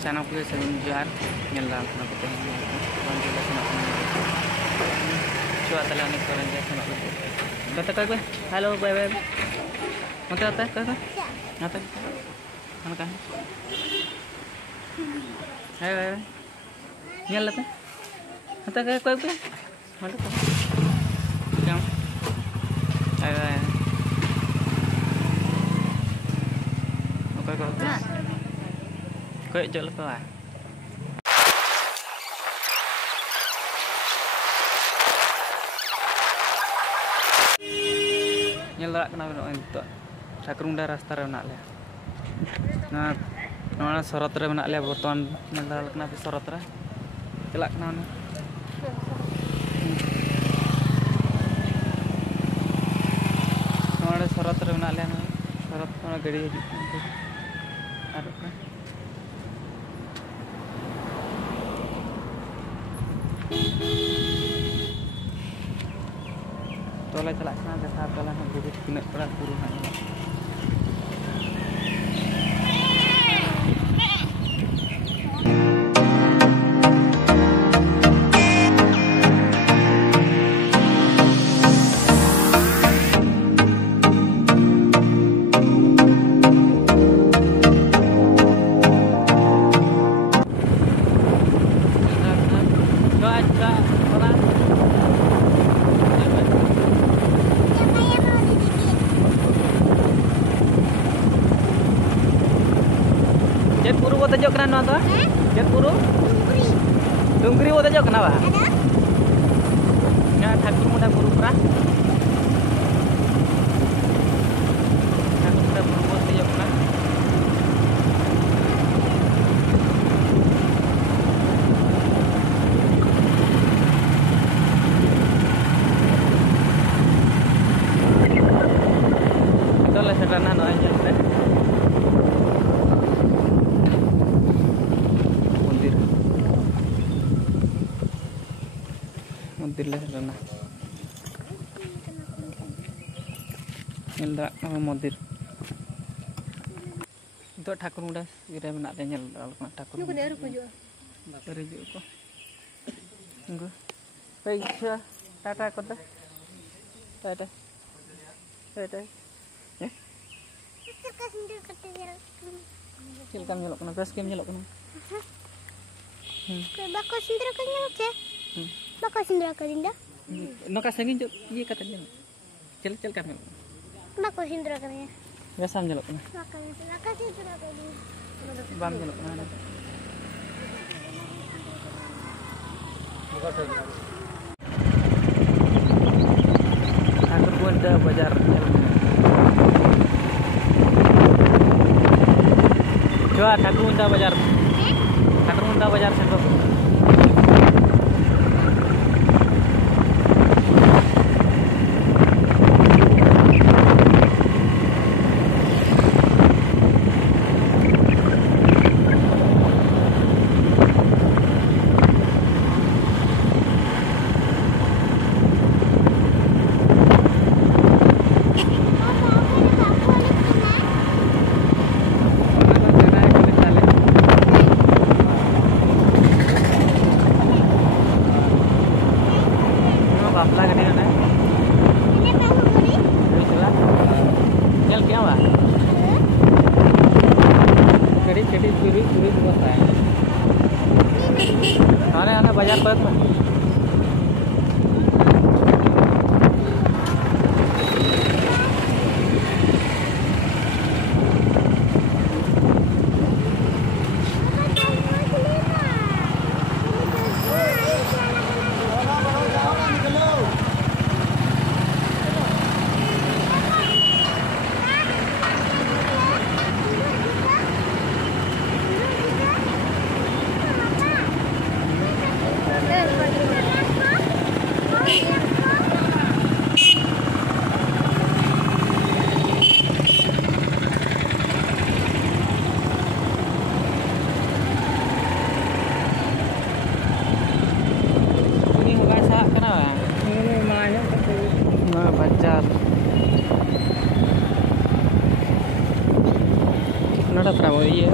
Sana punya sebelum juar nyelam kena putih orang juga sana punya cuaca telah nih orang dia sana putih kata kau halo bye bye nanti apa kau nanti mana kan ayo ayo nyelam apa nanti kau mana kau jam ayo ayo kau jual apa? Nyelak kenapa nak itu? Sakrung dah rasta nak le. Nah, mana sorot re nak le boton nyelak kenapa sorot re? Celak kenapa? Mana sorot re nak le? Sorot mana gadi aja. Ada kan? Tolak celak sana dasar tolak nak jadi kena berat buruhan. Jet puru wo tajok kena no to? Jet puru? Dunggri. Dunggri wo tajok kenapa? Ada. Ya, thakur muda puru pra. Thakur muda puru wo tajok kena. Itu lah sederhana no aja deh. Montir lah sana. Nyelak nama montir. Itu Thakur muda kira nak nyel nak Thakur. Lu kena rupa juga. Dari juga kok. Tunggu. Baik, tata kota. Tata. Tata. Ya. Cilkan nyelok kena, gas game nyelok kena. Bako sendiri kan nyelok ya? Bako sendiri kan indah? Nokas angin jod, iya katanya. Cel kan nyelok. Bako sendiri kan ya? Biasa nyelok kena. Nokas sendiri kan ini. Bam nyelok kena. Aku pun dah bajar. Coba Thakur Munda Bazar. Thakur Munda Bazar se बापला गड्डी है ना ini tahu beri चला चल क्या हुआ गड्डी गड्डी चूरी चूरी बहुत है आने आने बाजार पर Bazar. Nada para morir.